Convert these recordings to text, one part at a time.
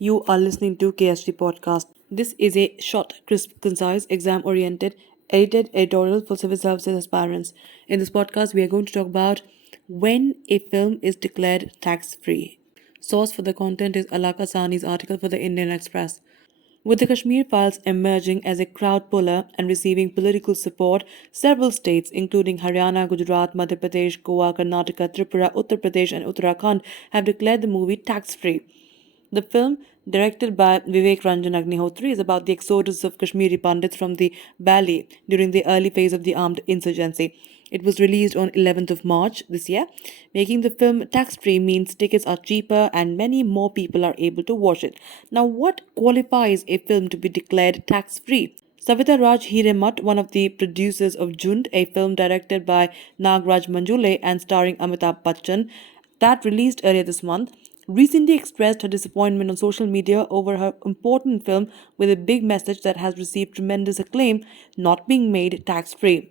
You are listening to KSG Podcast. This is a short, crisp, concise, exam oriented, edited editorial for civil services aspirants. In this podcast, we are going to talk about when a film is declared tax free. Source for the content is Alaka Sani's article for the Indian Express. With the Kashmir Files emerging as a crowd puller and receiving political support, several states, including Haryana, Gujarat, Madhya Pradesh, Goa, Karnataka, Tripura, Uttar Pradesh, and Uttarakhand, have declared the movie tax free. The film, directed by Vivek Ranjan Agnihotri, is about the exodus of Kashmiri Pandits from the valley during the early phase of the armed insurgency. It was released on 11th of March this year. Making the film tax-free means tickets are cheaper and many more people are able to watch it. Now, what qualifies a film to be declared tax-free? Savita Raj Hiremat, one of the producers of Jund, a film directed by Nagraj Manjule and starring Amitabh Bachchan, that released earlier this month, recently expressed her disappointment on social media over her important film with a big message that has received tremendous acclaim not being made tax free.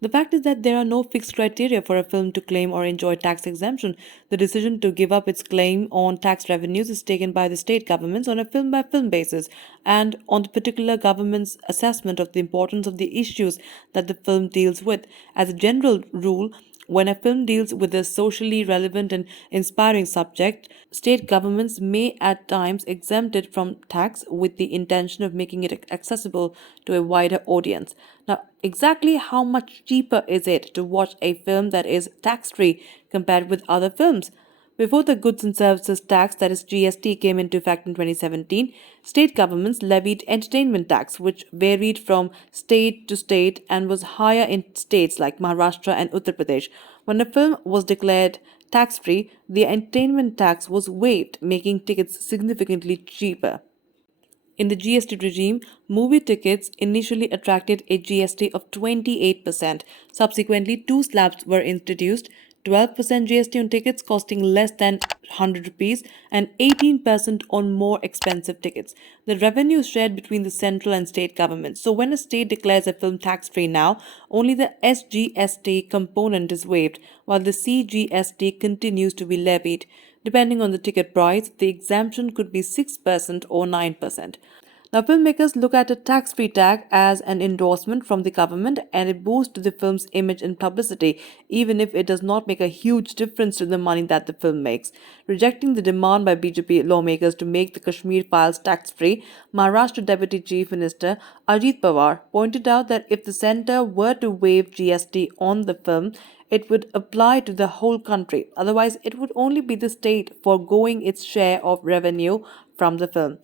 The fact is that there are no fixed criteria for a film to claim or enjoy tax exemption. The decision to give up its claim on tax revenues is taken by the state governments on a film by film basis and on the particular government's assessment of the importance of the issues that the film deals with. As a general rule, when a film deals with a socially relevant and inspiring subject, state governments may at times exempt it from tax with the intention of making it accessible to a wider audience. Now, exactly how much cheaper is it to watch a film that is tax free compared with other films? Before the Goods and Services Tax, that is GST, came into effect in 2017, state governments levied entertainment tax, which varied from state to state and was higher in states like Maharashtra and Uttar Pradesh. When a film was declared tax free, the entertainment tax was waived, making tickets significantly cheaper. In the GST regime, movie tickets initially attracted a GST of 28%. Subsequently, two slabs were introduced: 12% GST on tickets costing less than 100 rupees and 18% on more expensive tickets. The revenue is shared between the central and state governments. So when a state declares a film tax free now, only the SGST component is waived, while the CGST continues to be levied. Depending on the ticket price, the exemption could be 6% or 9%. Now, filmmakers look at a tax free tag as an endorsement from the government and a boost to the film's image and publicity, even if it does not make a huge difference to the money that the film makes. Rejecting the demand by BJP lawmakers to make the Kashmir Files tax free, Maharashtra Deputy Chief Minister Ajit Pawar pointed out that if the centre were to waive GST on the film, it would apply to the whole country. Otherwise, it would only be the state foregoing its share of revenue from the film.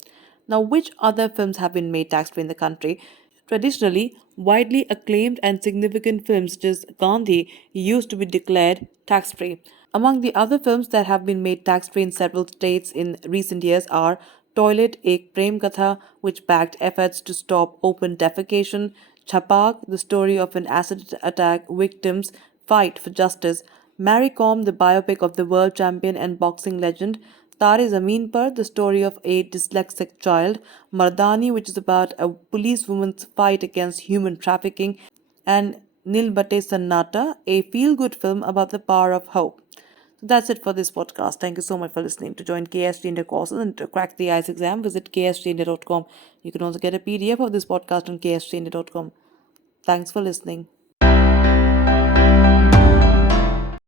Now, which other films have been made tax free in the country? Traditionally, widely acclaimed and significant films such as Gandhi used to be declared tax free. Among the other films that have been made tax free in several states in recent years are Toilet Ek Prem Katha, which backed efforts to stop open defecation; Chapak, the story of an acid attack victim's fight for justice; Mary Kom, the biopic of the world champion and boxing legend; Tare Zameen Par, the story of a dyslexic child; Mardani, which is about a policewoman's fight against human trafficking; and Nil Bate Sannata, a feel good film about the power of hope. So that's it for this podcast. Thank you so much for listening. To join KSG India courses and to crack the ICE exam, visit ksgindia.com. You can also get a PDF of this podcast on ksgindia.com. Thanks for listening.